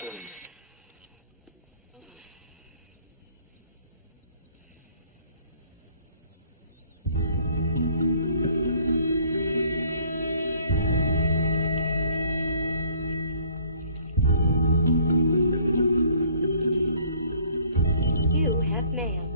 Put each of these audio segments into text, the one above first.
You have mail.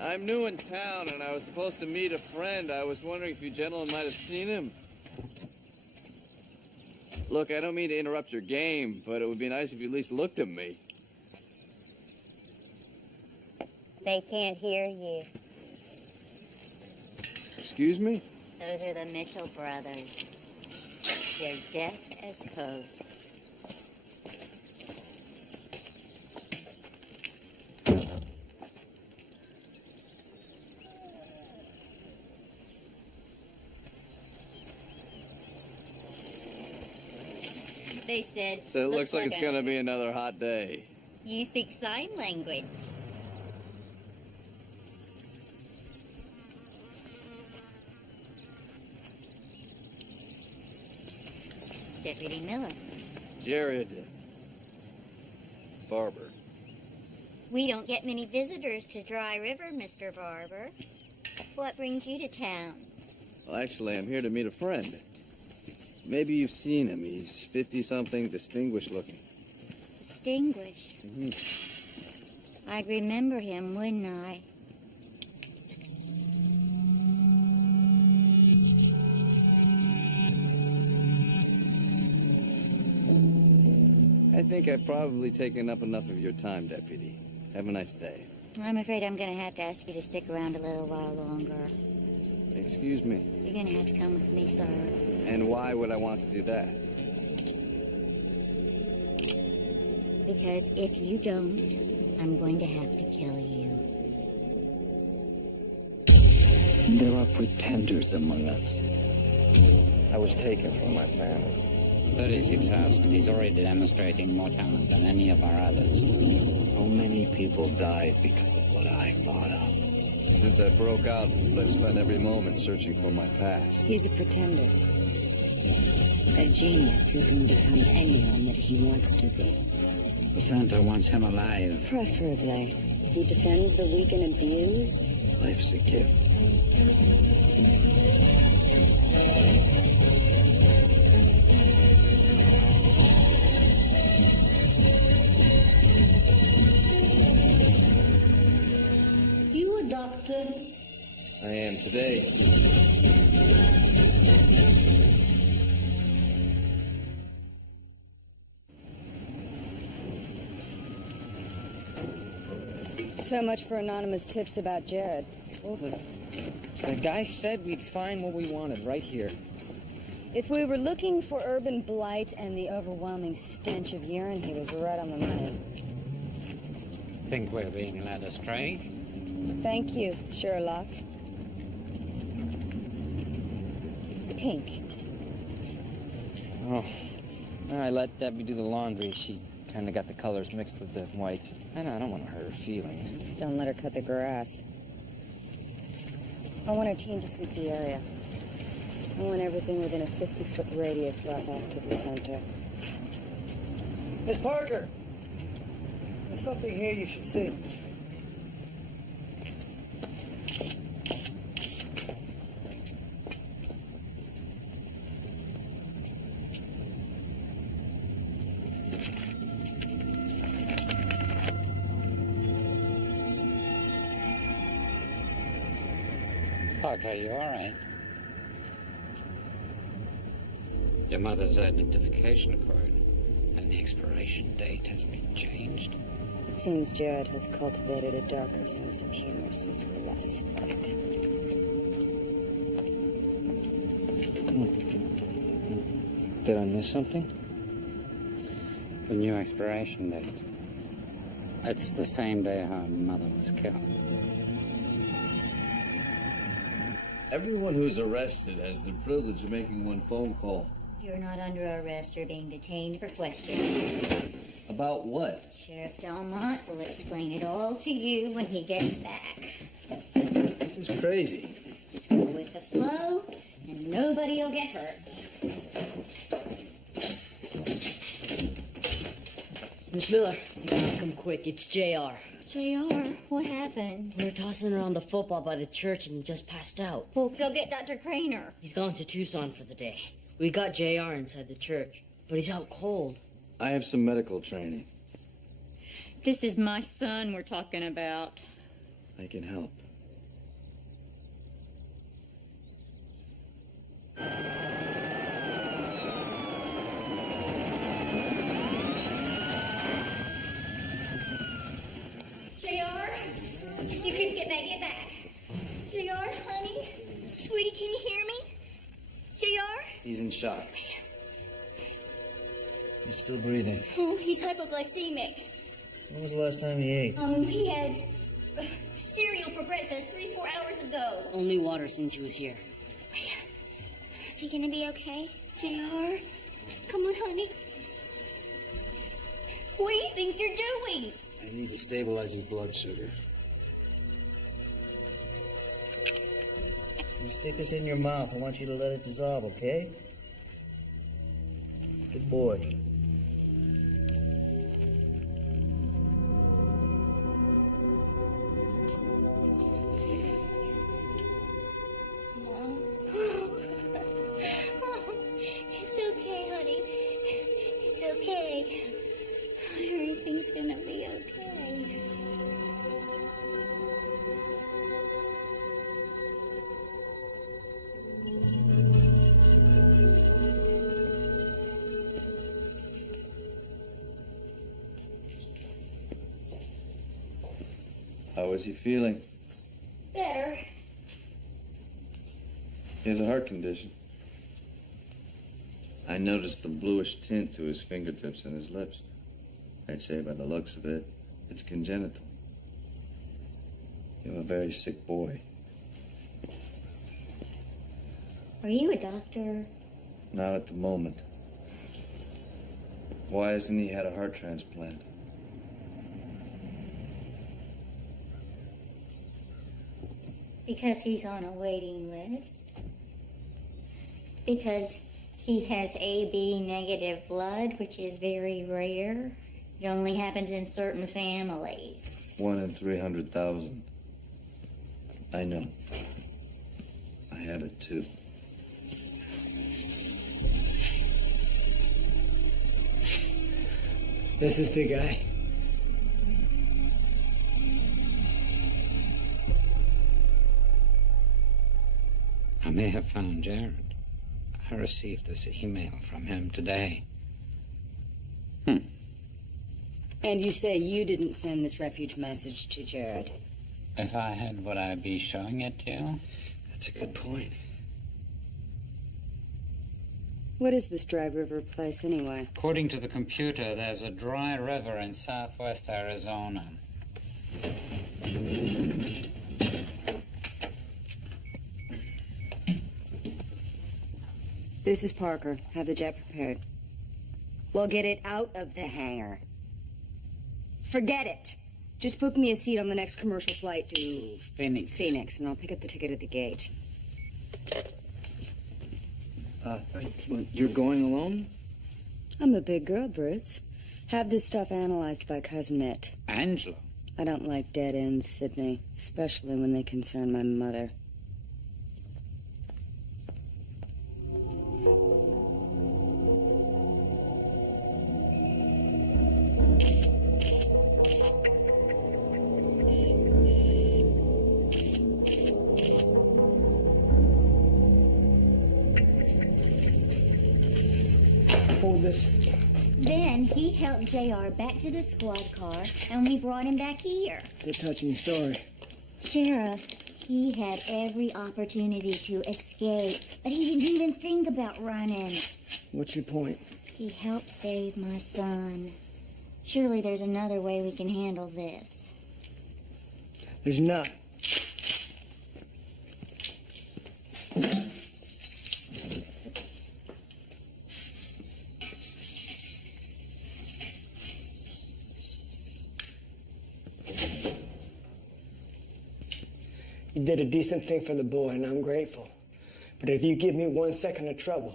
I'm new in town, and I was supposed to meet a friend. I was wondering if you gentlemen might have seen him. Look, I don't mean to interrupt your game, but it would be nice if you at least looked at me. They can't hear you. Excuse me? Those are the Mitchell brothers. They're deaf as posts. They said... So it looks like it's going to be another hot day. You speak sign language. Deputy Miller. Jarod. Barber. We don't get many visitors to Dry River, Mr. Barber. What brings you to town? Well, actually, I'm here to meet a friend. Maybe you've seen him. He's 50-something, distinguished looking. Distinguished? Mm-hmm. I'd remember him, wouldn't I? I think I've probably taken up enough of your time, Deputy. Have a nice day. I'm afraid I'm going to have to ask you to stick around a little while longer. Excuse me? You're going to have to come with me, sir. And why would I want to do that? Because if you don't, I'm going to have to kill you. There are pretenders among us. I was taken from my family. 36 hours, and he's already demonstrating more talent than any of our others. So many people died because of what I thought of. Since I broke out, I've spent every moment searching for my past. He's a pretender. A genius who can become anyone that he wants to be. The Santa wants him alive. Preferably. He defends the weak and abused. Life's a gift. You a doctor? I am today. So much for anonymous tips about Jarod. Well, the guy said we'd find what we wanted right here. If we were looking for urban blight and the overwhelming stench of urine, he was right on the money. Think we're being led astray? Thank you, Sherlock. Pink. Oh, I let Debbie do the laundry. She kind of got the colors mixed with the whites. I don't want to hurt her feelings. Don't let her cut the grass. I want our team to sweep the area. I want everything within a 50-foot radius brought back to the center. Miss Parker! There's something here you should see. Parker, you all right? Your mother's identification card and the expiration date has been changed. It seems Jarod has cultivated a darker sense of humor since we last spoke. Did I miss something? The new expiration date. It's the same day her mother was killed. Everyone who's arrested has the privilege of making one phone call. You're not under arrest or being detained for questioning. About what? Sheriff Delmont will explain it all to you when he gets back. This is crazy. Just go with the flow, and nobody will get hurt. Miss Miller, you gotta come quick. It's JR. JR, what happened? We were tossing around the football by the church and he just passed out. Well, go get Dr. Craner. He's gone to Tucson for the day. We got JR inside the church, but he's out cold. I have some medical training. This is my son we're talking about. I can help. JR, you kids get back. JR, honey, sweetie, can you hear me? JR? He's in shock. He's still breathing. Oh, he's hypoglycemic. When was the last time he ate? He had cereal for breakfast 3-4 hours ago. Only water since he was here. Is he gonna be okay? JR? Come on, honey. What do you think you're doing? I need to stabilize his blood sugar. You stick this in your mouth. I want you to let it dissolve, okay? Good boy. Mom? It's okay, honey. It's okay. Everything's gonna be okay. How is he feeling? Better. He has a heart condition. I noticed the bluish tint to his fingertips and his lips. I'd say by the looks of it, it's congenital. You have a very sick boy. Are you a doctor? Not at the moment. Why hasn't he had a heart transplant? Because he's on a waiting list. Because he has AB negative blood, which is very rare. It only happens in certain families. 1 in 300,000. I know. I have it too. This is the guy. I may have found Jarod. I received this email from him today. And you say you didn't send this refuge message to Jarod? If I had, would I be showing it to you? That's a good point. What is this dry river place, anyway? According to the computer, there's a dry river in southwest Arizona. This is Parker. Have the jet prepared. We'll get it out of the hangar. Forget it. Just book me a seat on the next commercial flight to Phoenix. Phoenix, and I'll pick up the ticket at the gate. You're going alone? I'm a big girl, Brutes. Have this stuff analyzed by Cousin It. Angela? I don't like dead ends, Sydney, especially when they concern my mother. Hold this. Then he helped JR back to the squad car, and we brought him back here. It's a touching story. Sheriff, he had every opportunity to escape, but he didn't even think about running. What's your point? He helped save my son. Surely there's another way we can handle this. There's not. You did a decent thing for the boy, and I'm grateful. But if you give me 1 second of trouble,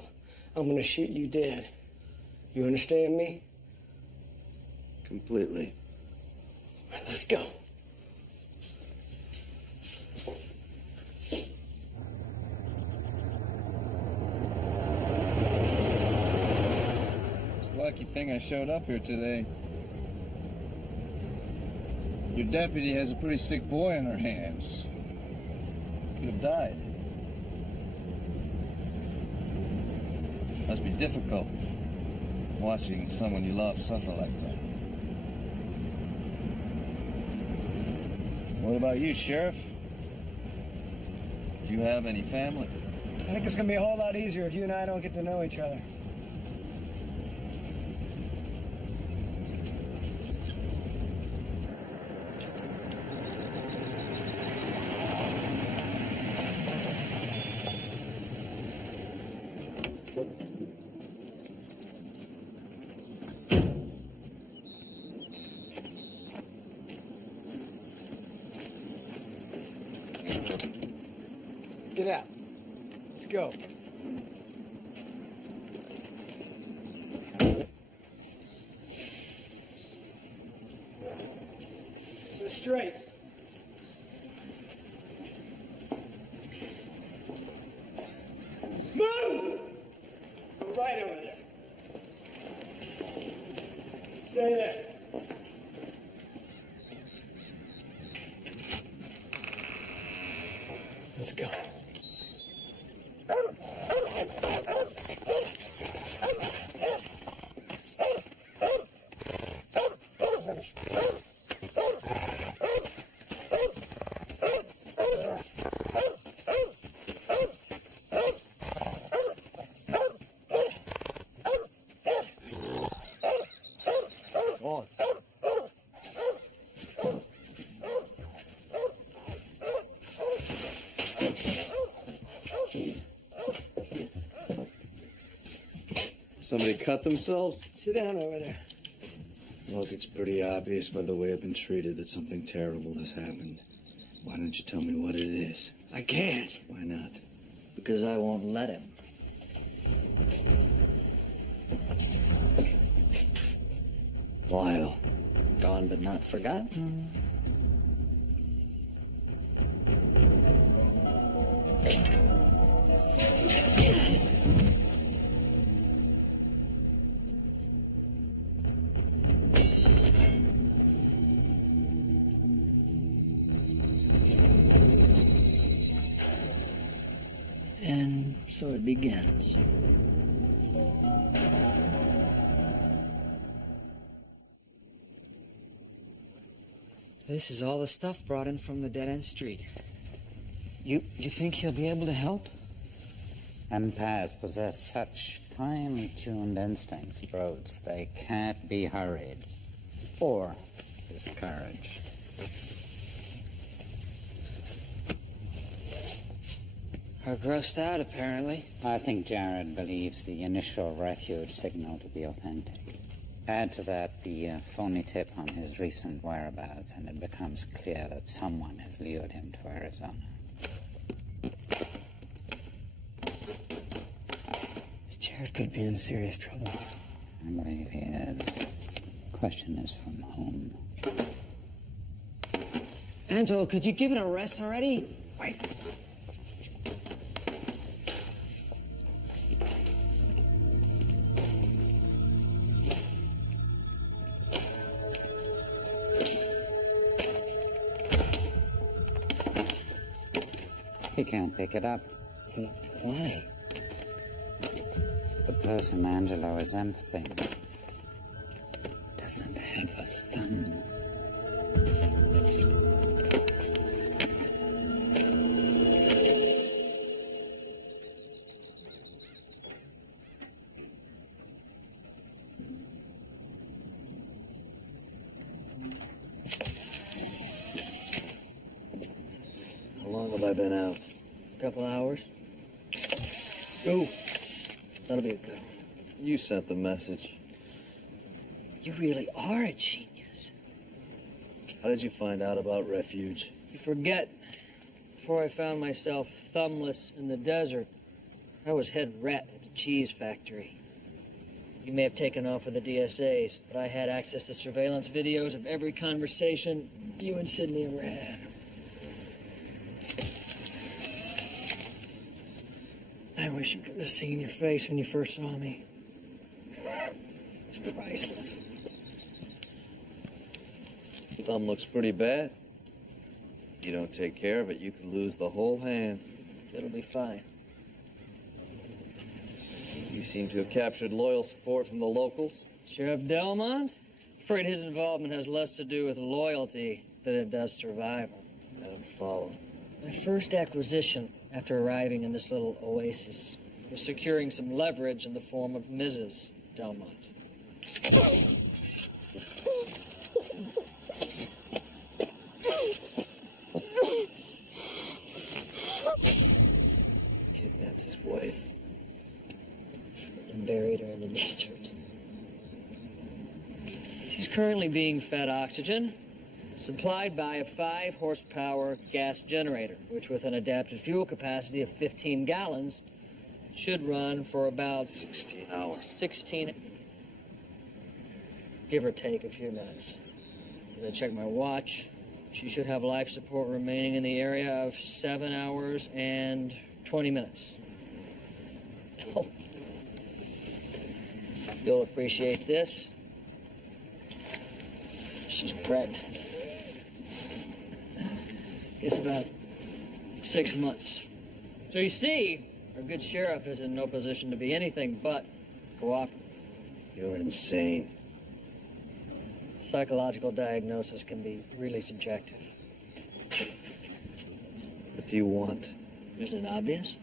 I'm gonna shoot you dead. You understand me? Completely. All right, let's go. It's a lucky thing I showed up here today. Your deputy has a pretty sick boy on her hands. Could have died. Must be difficult watching someone you love suffer like that. What about you, Sheriff? Do you have any family? I think it's gonna be a whole lot easier if you and I don't get to know each other. Get out. Let's go. Go straight. Move! Go right over there. Stay there. Let's go. On. Somebody cut themselves? Sit down over there. Look, it's pretty obvious by the way I've been treated that something terrible has happened. Why don't you tell me what it is? I can't. Why not? Because I won't let him. Lyle. Gone but not forgotten. And so it begins. This is all the stuff brought in from the dead-end street. You think he'll be able to help? Empaths possess such finely tuned instincts, Broads, they can't be hurried or discouraged. Or grossed out, apparently. I think Jarod believes the initial refuge signal to be authentic. Add to that the phony tip on his recent whereabouts, and it becomes clear that someone has lured him to Arizona. Jarod could be in serious trouble. I believe he is. Question is from whom? Angelo, could you give it a rest already? Wait. He can't pick it up. Why? The person Angelo is empathying doesn't have a thumb. How long have I been out? A couple hours. Ooh, that'll be a good one. You sent the message. You really are a genius. How did you find out about refuge? You forget, before I found myself thumbless in the desert, I was head rat at the cheese factory. You may have taken off with the DSAs, but I had access to surveillance videos of every conversation you and Sydney ever had. I wish you could have seen your face when you first saw me. It's priceless. Thumb looks pretty bad. You don't take care of it, you could lose the whole hand. It'll be fine. You seem to have captured loyal support from the locals. Sheriff Delmont? Afraid his involvement has less to do with loyalty than it does survival. I don't follow. My first acquisition after arriving in this little oasis was securing some leverage in the form of Mrs. Delmont. Kidnapped his wife. And buried her in the desert. She's currently being fed oxygen, supplied by a 5-horsepower gas generator, which with an adapted fuel capacity of 15 gallons should run for about 16 hours. 16, give or take a few minutes. As I check my watch, she should have life support remaining in the area of 7 hours and 20 minutes. Oh. You'll appreciate this. She's pregnant. It's about 6 months. So you see, our good sheriff is in no position to be anything but cooperative. You're insane. Psychological diagnosis can be really subjective. What do you want? Isn't it obvious?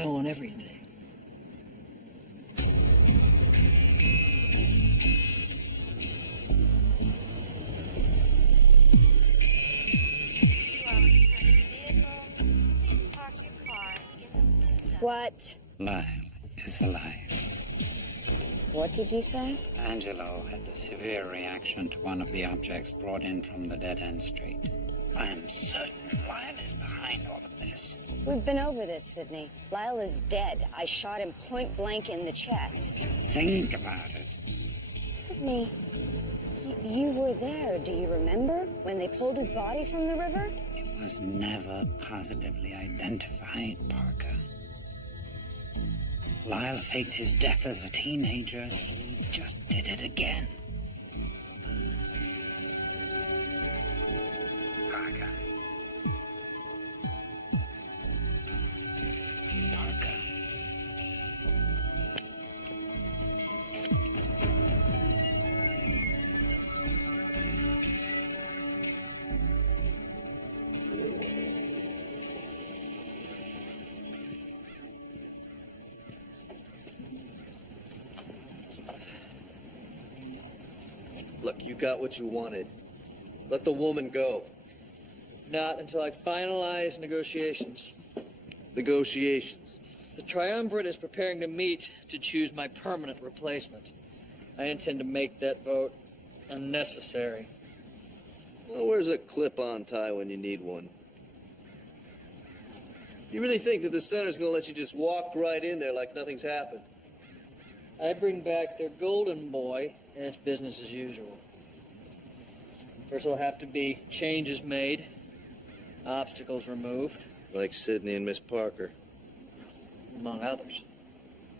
I want everything. What? Lyle is alive. What did you say? Angelo had a severe reaction to one of the objects brought in from the dead-end street. I am certain Lyle is behind all of this. We've been over this, Sydney. Lyle is dead. I shot him point blank in the chest. Think about it. Sydney, you were there. Do you remember when they pulled his body from the river? It was never positively identified, Parker. Lyle faked his death as a teenager. He just did it again. Parker. Parker. Look, you got what you wanted. Let the woman go. Not until I finalize negotiations. Negotiations. The triumvirate is preparing to meet to choose my permanent replacement. I intend to make that vote unnecessary. Well, where's a clip-on tie when you need one? You really think that the center's gonna let you just walk right in there like nothing's happened? I bring back their golden boy, and it's business as usual. First there'll have to be changes made, obstacles removed. Like Sidney and Miss Parker. Among others.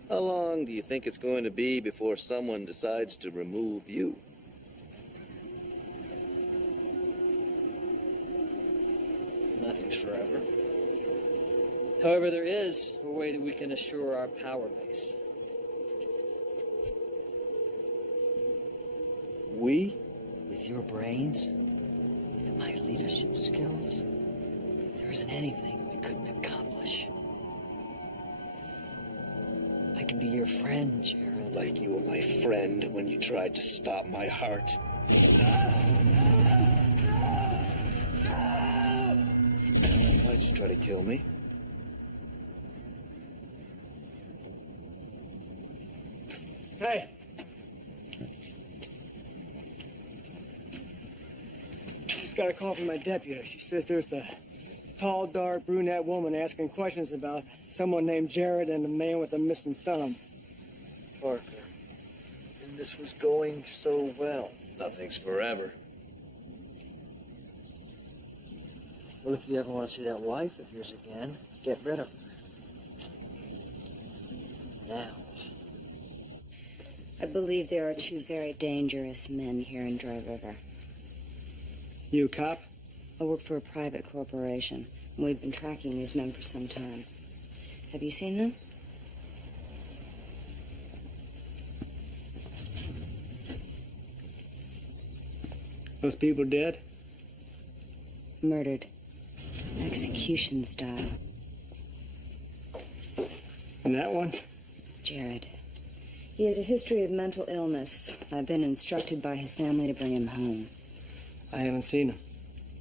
How long do you think it's going to be before someone decides to remove you? Nothing's forever. However, there is a way that we can assure our power base. We? With your brains and my leadership skills, there isn't anything we couldn't accomplish. I can be your friend, Jarod. Like you were my friend when you tried to stop my heart. Why did you try to kill me? Hey! Just got a call from my deputy. She says there's a tall, dark, brunette woman asking questions about someone named Jarod and a man with a missing thumb. Parker. And this was going so well. Nothing's forever. Well, if you ever want to see that wife of yours again, get rid of her. Now. I believe there are two very dangerous men here in Dry River. You a cop? I work for a private corporation, and we've been tracking these men for some time. Have you seen them? Those people dead? Murdered. Execution style. And that one? Jarod. He has a history of mental illness. I've been instructed by his family to bring him home. I haven't seen him.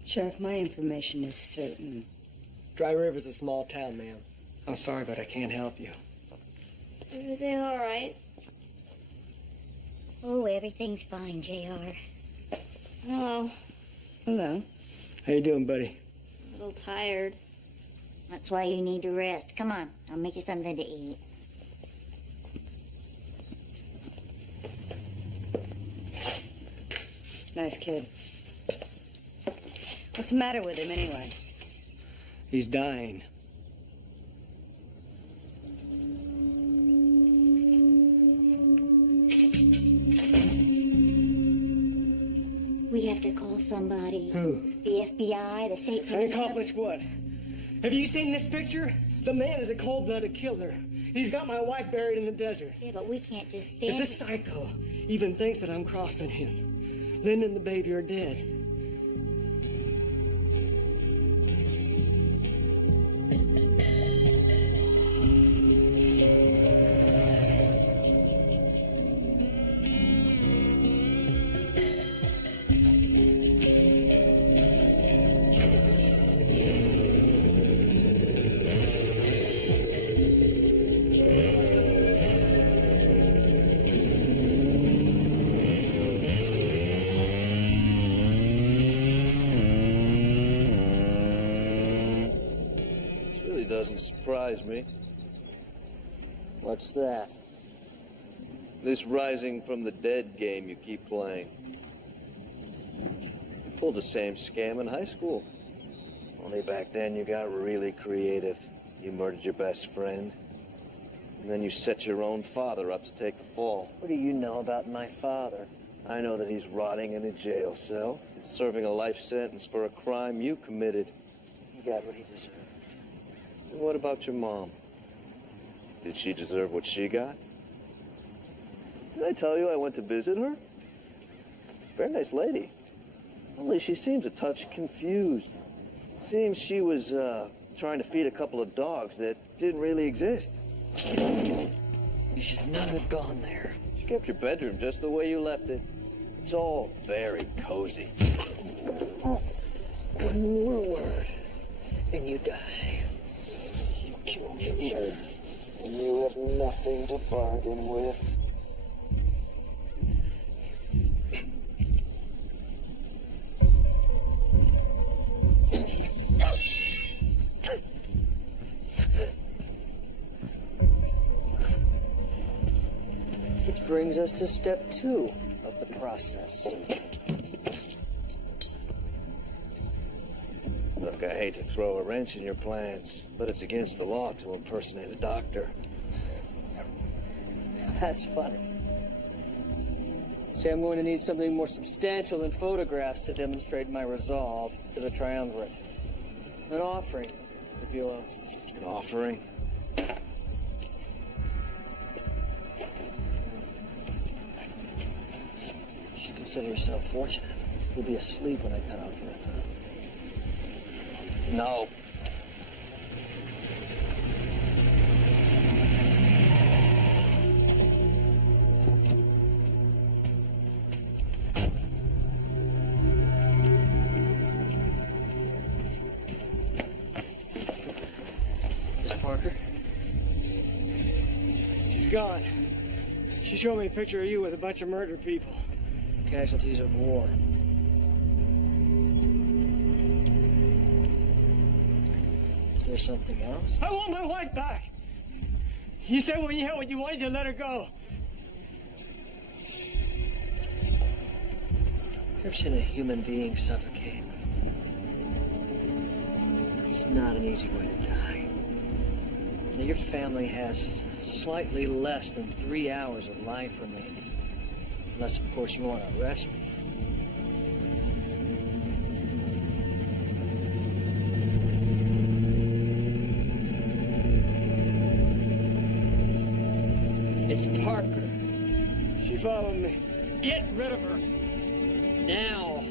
Sheriff, my information is certain. Dry River's a small town, ma'am. I'm sorry, but I can't help you. Everything all right? Oh, everything's fine, JR. Hello. Hello. How you doing, buddy? A little tired. That's why you need to rest. Come on, I'll make you something to eat. Nice kid. What's the matter with him, anyway? He's dying. We have to call somebody. Who? The FBI, the state police. And accomplish what? Have you seen this picture? The man is a cold-blooded killer. He's got my wife buried in the desert. Yeah, but we can't just stand... If this psycho even thinks that I'm crossing him, Lynn and the baby are dead. Doesn't surprise me. What's that? This rising from the dead game you keep playing. You pulled the same scam in high school. Only back then you got really creative. You murdered your best friend. And then you set your own father up to take the fall. What do you know about my father? I know that he's rotting in a jail cell, serving a life sentence for a crime you committed. He got what he deserved. And what about your mom? Did she deserve what she got? Did I tell you I went to visit her? Very nice lady. Only she seems a touch confused. Seems she was trying to feed a couple of dogs that didn't really exist. You should not have gone there. She kept your bedroom just the way you left it. It's all very cozy. One more word, and you die. You killed your son, and you have nothing to bargain with. Which brings us to step 2 of the process. Look, I hate to throw a wrench in your plans, but it's against the law to impersonate a doctor. That's funny. See, I'm going to need something more substantial than photographs to demonstrate my resolve to the triumvirate. An offering, if you will. An offering? You should consider yourself fortunate. You'll be asleep when I cut off your thumb. No. Miss Parker? She's gone. She showed me a picture of you with a bunch of murdered people. Casualties of war. Is there something else? I want my wife back. You said when you had what you wanted, you let her go. Ever seen a human being suffocate? It's not an easy way to die. Now, your family has slightly less than 3 hours of life remaining. Unless, of course, you want to arrest me. It's Parker. She followed me. Get rid of her. Now.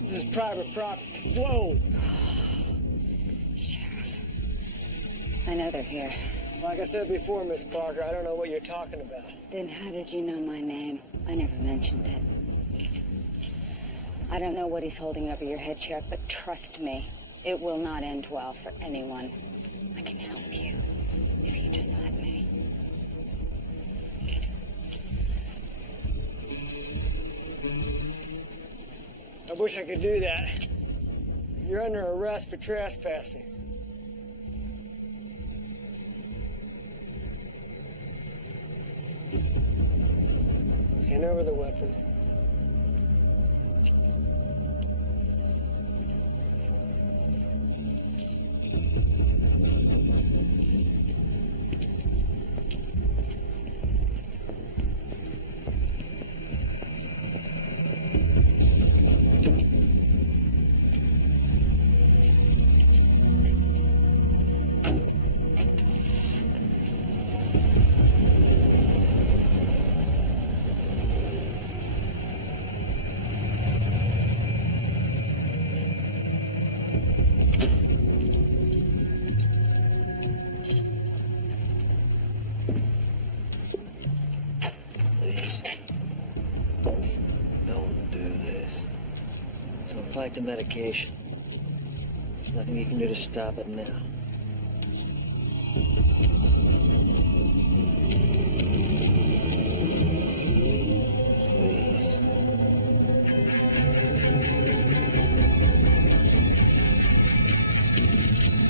This is private property. Whoa! Sheriff. I know they're here. Like I said before, Miss Parker, I don't know what you're talking about. Then how did you know my name? I never mentioned it. I don't know what he's holding over your head, Sheriff, but trust me, it will not end well for anyone. I can help you if you just let me. I wish I could do that. You're under arrest for trespassing. Hand over the weapon. Please. Don't do this. Don't fight the medication. There's nothing you can do to stop it now. Please.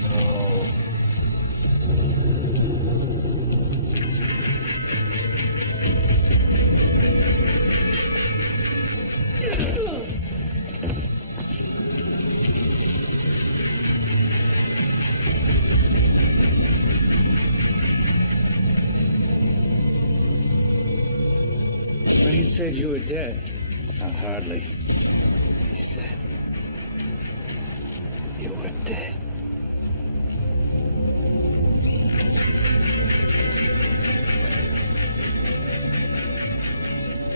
No. He said you were dead. Not hardly. He said you were dead.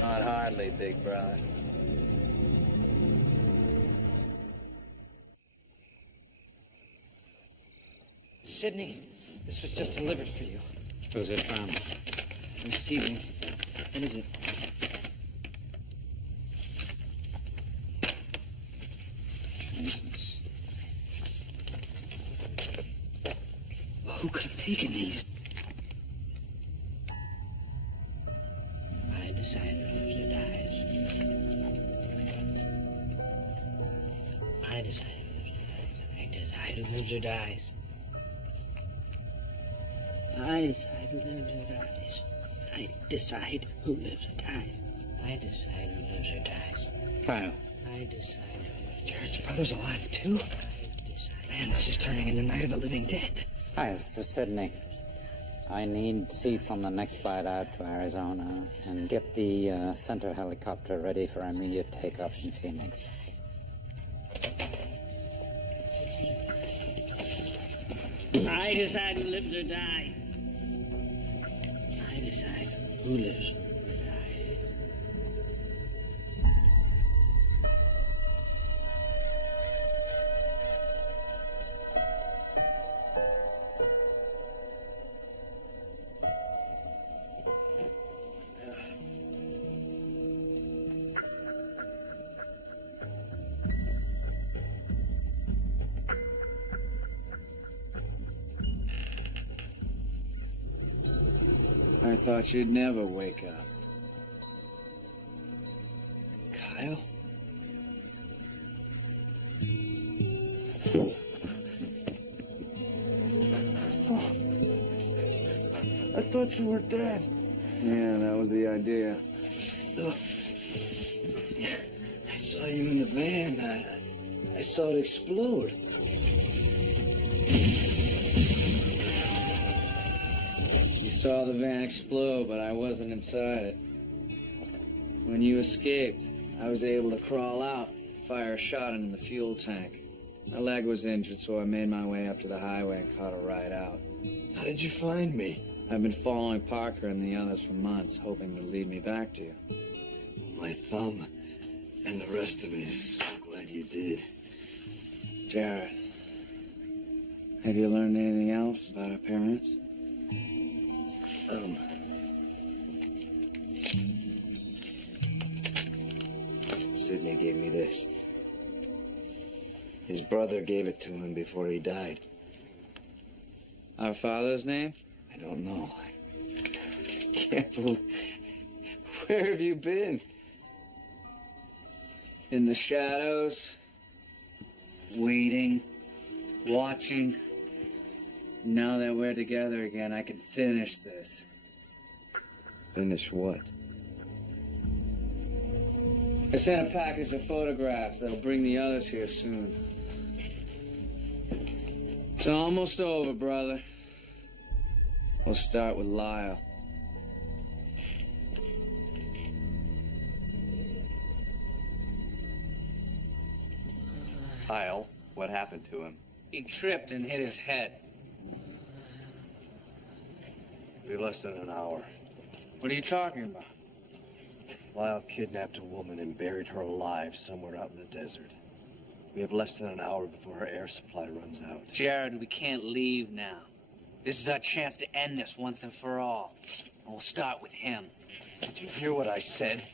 Not hardly, big brother. Sydney, this was just delivered for you. Who's it from? Receiving. What is it? Jesus. Who could have taken these? I decide to lose or dies. I decide who lives or dies. I decide who lives or dies. I decide who lives or dies. I decide who lives or dies. Kyle. I decide who... Jared's brother's alive, too? Man, this is turning into Night of the Living Dead. Hi, this is Sydney. I need seats on the next flight out to Arizona and get the center helicopter ready for immediate takeoff in Phoenix. I decide who lives or dies. I decide who lives or dies. I thought you'd never wake up. Kyle? I thought you were dead. Yeah, that was the idea. Look, I saw you in the van. I saw it explode. You saw the van explode, but I wasn't inside it. When you escaped, I was able to crawl out, fire a shot into the fuel tank. My leg was injured, so I made my way up to the highway and caught a ride out. How did you find me? I've been following Parker and the others for months, hoping to lead me back to you. My thumb and the rest of me is so glad you did. Jarod, have you learned anything else about our parents? Sydney gave me this. His brother gave it to him before he died. Our father's name? I don't know. Can't believe... Where have you been? In the shadows, waiting, watching. Now that we're together again, I can finish this. Finish what? I sent a package of photographs that'll bring the others here soon. It's almost over, brother. We'll start with Lyle. Kyle, what happened to him? He tripped and hit his head. Be less than an hour. What are you talking about? Lyle kidnapped a woman and buried her alive somewhere out in the desert. We have less than an hour before her air supply runs out. Jarod, we can't leave now. This is our chance to end this once and for all. And we'll start with him. Did you hear what I said?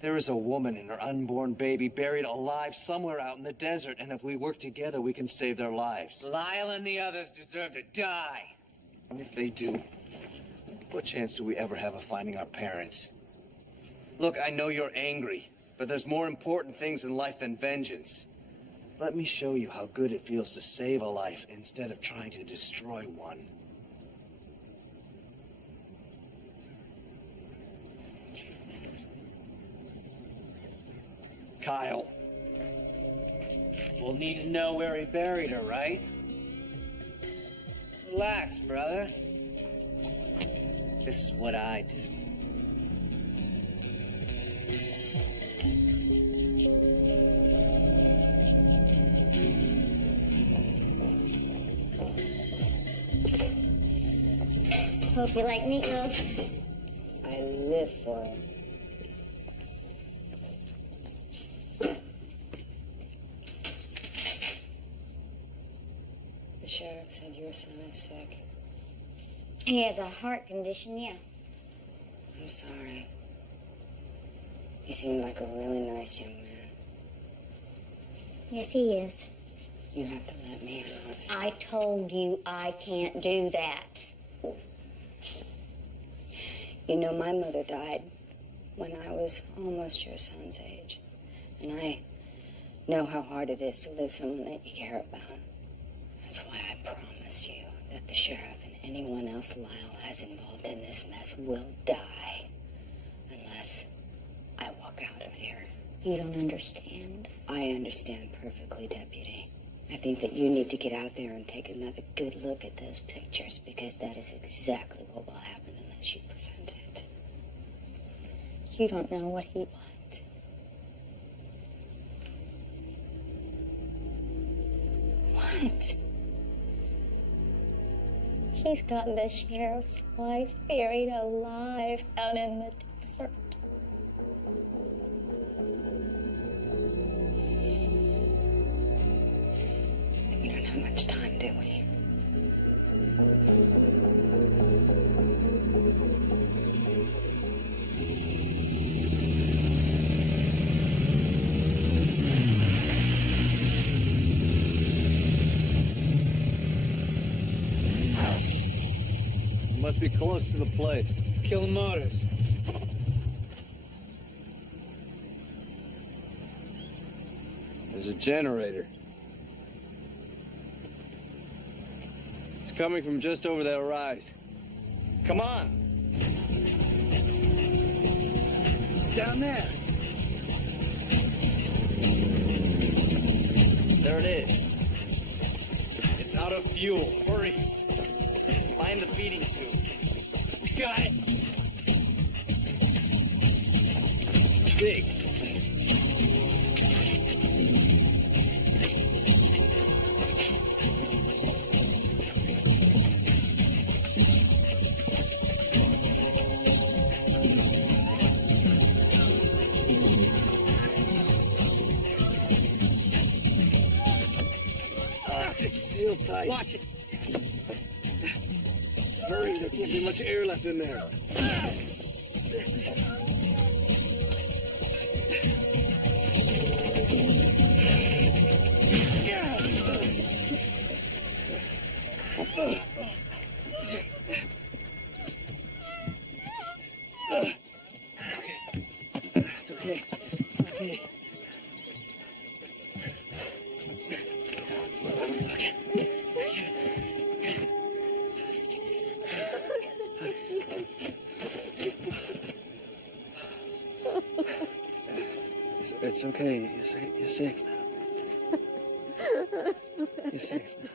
There is a woman and her unborn baby buried alive somewhere out in the desert, and if we work together, we can save their lives. Lyle and the others deserve to die. And if they do, what chance do we ever have of finding our parents? Look, I know you're angry, but there's more important things in life than vengeance. Let me show you how good it feels to save a life instead of trying to destroy one. Kyle. We'll need to know where he buried her, right? Relax, brother. This is what I do. Hope you like meatloaf. I live for it. The sheriff said your son is sick. He has a heart condition, yeah. I'm sorry. He seemed like a really nice young man. Yes, he is. You have to let me out. I told you I can't do that. You know, my mother died when I was almost your son's age. And I know how hard it is to lose someone that you care about. That's why I promise you that the sheriff and anyone else Lyle has involved in this mess will die. Unless I walk out of here. You don't understand. I understand perfectly, Deputy. I think that you need to get out there and take another good look at those pictures, because that is exactly what will happen unless you prevent it. You don't know what he wants. What? He's got the sheriff's wife buried alive out in the desert. We don't have much time, do we? Must be close to the place. Kill the motors. There's a generator. It's coming from just over that rise. Come on! Down there. There it is. It's out of fuel. Hurry. Find the feeding tube. Got it. Dig. It's sealed tight. Watch it. Hurry, there can't be much air left in there. It's okay. It's okay. It's okay. You're safe now. You're safe now.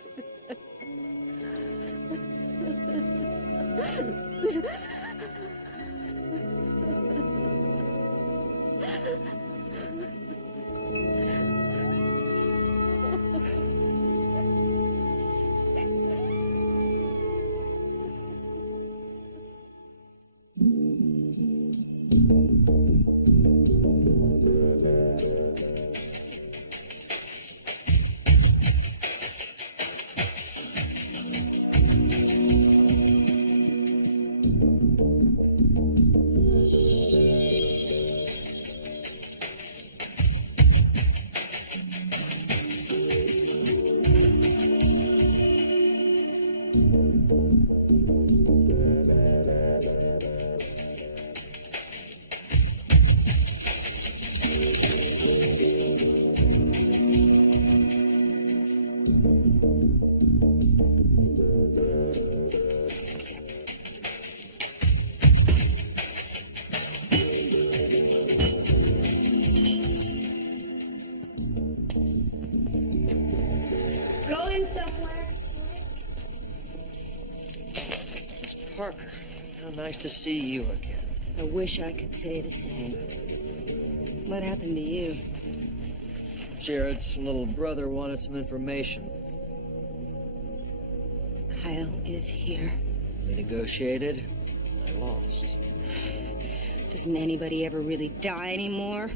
Parker, how nice to see you again. I wish I could say the same. What happened to you? Jared's little brother wanted some information. Kyle is here. We negotiated. I lost. Doesn't anybody ever really die anymore?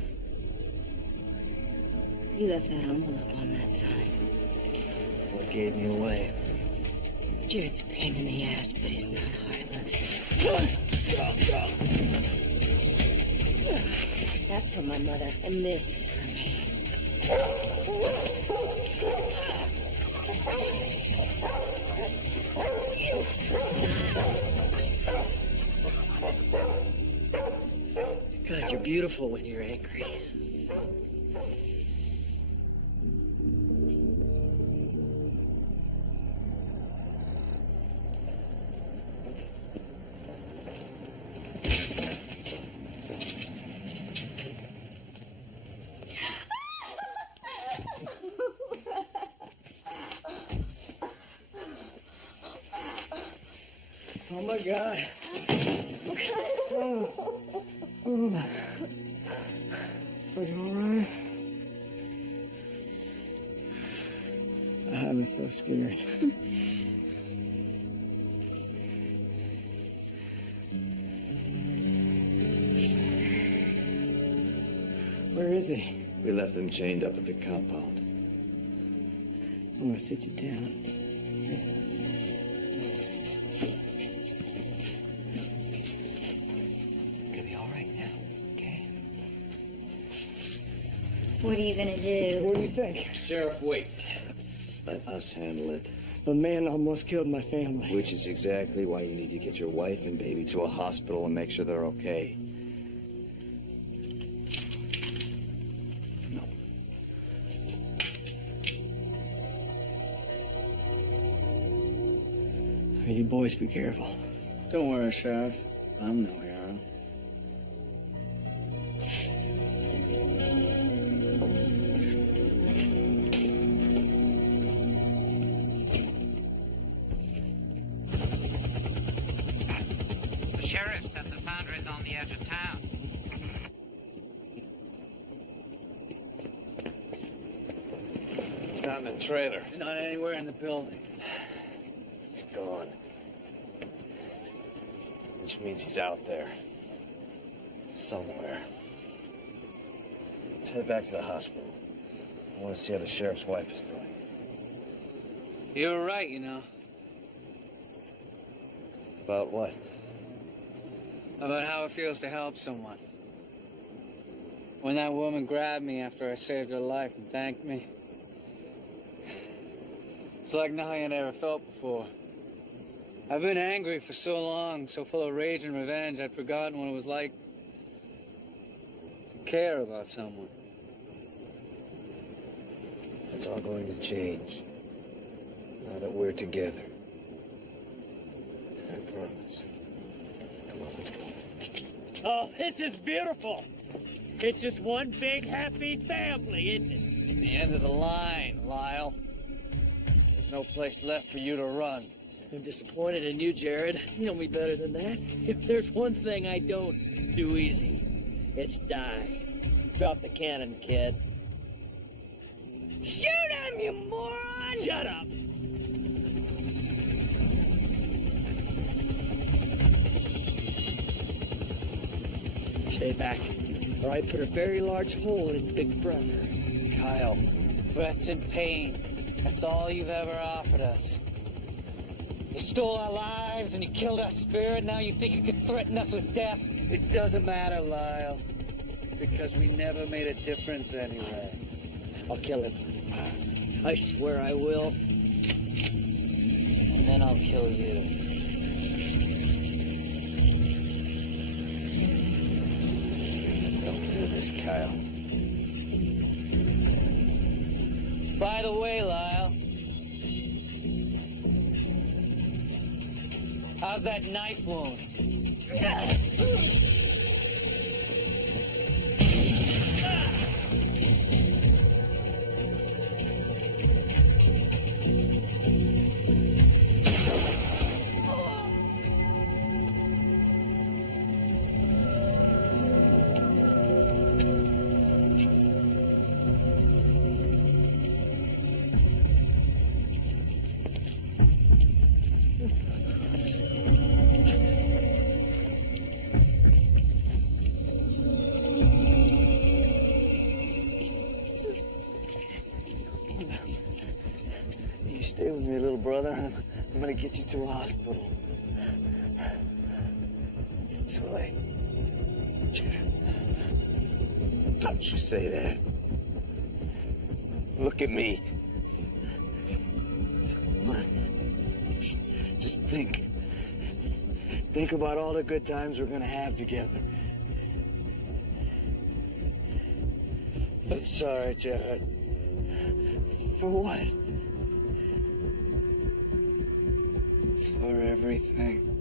You left that envelope on that side. What gave me away? Jared's a pain in the ass, but he's not heartless. That's for my mother, and this is for me. God, you're beautiful when you're angry. Oh my God. Are you all right? I was so scared. Where is he? We left him chained up at the compound. I'm gonna sit you down. Gonna be all right now, okay? What are you gonna do? What do you think? Sheriff, wait. Let us handle it. The man almost killed my family. Which is exactly why you need to get your wife and baby to a hospital and make sure they're okay. You boys be careful. Don't worry, Sheriff. I'm no hero. The sheriff said the foundry's on the edge of town. He's not in the trailer. Not anywhere in the building. He's gone. Which means he's out there. Somewhere. Let's head back to the hospital. I want to see how the sheriff's wife is doing. You were right, you know. About what? About how it feels to help someone. When that woman grabbed me after I saved her life and thanked me. It's like nothing I'd ever felt before. I've been angry for so long, so full of rage and revenge, I'd forgotten what it was like to care about someone. That's all going to change. Now that we're together. I promise. Come on, let's go. Oh, this is beautiful. It's just one big happy family, isn't it? It's the end of the line, Lyle. There's no place left for you to run. I'm disappointed in you, Jared. You know me better than that. If there's one thing I don't do easy, it's die. Drop the cannon, kid. Shoot him, you moron! Shut up! Stay back, or I put a very large hole in Big Brother. Kyle. Threats and pain. That's all you've ever offered us. You stole our lives and you killed our spirit. Now you think you can threaten us with death? It doesn't matter, Lyle. Because we never made a difference anyway. I'll kill him. I swear I will. And then I'll kill you. Don't do this, Kyle. By the way, Lyle. How's that knife wound? You stay with me, little brother. I'm gonna get you to a hospital. It's too late. Don't you say that. Look at me. Come on. Just think. Think about all the good times we're gonna have together. I'm sorry, Jarod. For what? For everything.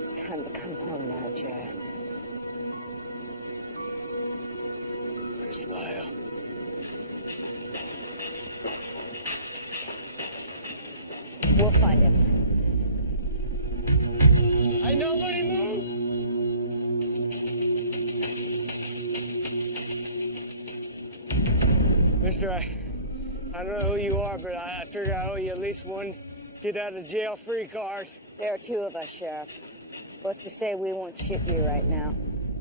It's time to come home now, Jarod. Where's Lyle? We'll find him. Hey, nobody move! Mister, I don't know who you are, but I figure I owe you at least one get out of jail free card. There are two of us, Sheriff. What's to say we won't ship you right now?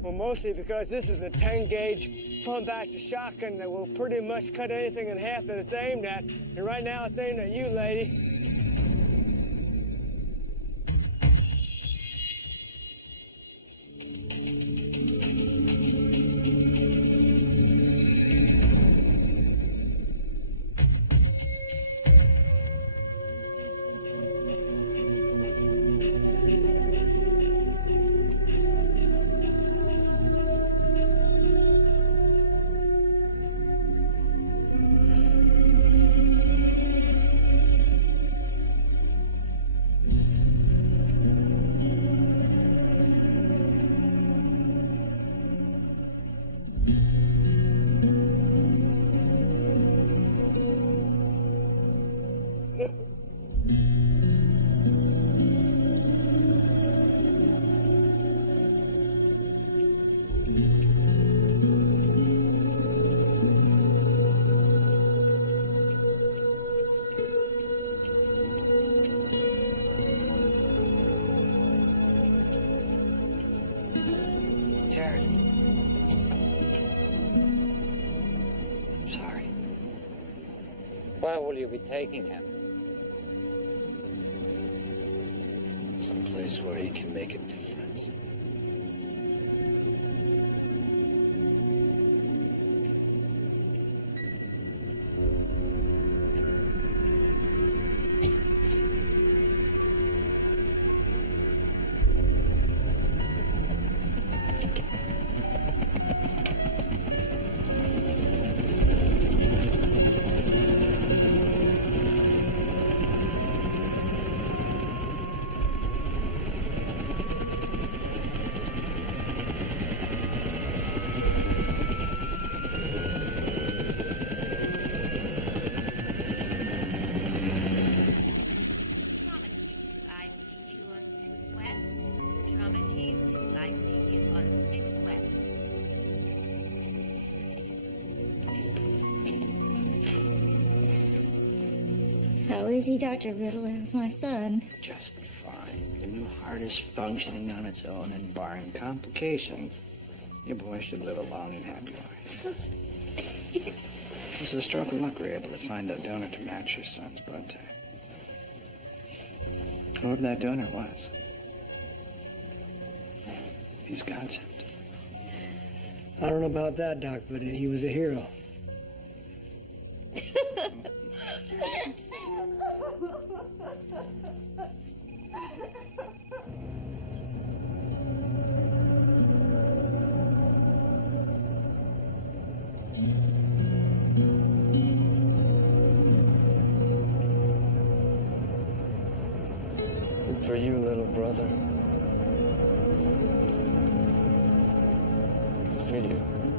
Well, mostly because this is a 10-gauge pump-action shotgun that will pretty much cut anything in half that it's aimed at. And right now it's aimed at you, lady. Jarod. I'm sorry. Where will you be taking him? Someplace where he can make a difference. How is he, Dr. Riddle? How's my son? Just fine. The new heart is functioning on its own and barring complications. Your boy should live a long and happy life. It was a stroke of luck we were able to find a donor to match your son's blood type. Whoever that donor was, he's godsend. I don't know about that, Doc, but he was a hero. for you, little brother. For you.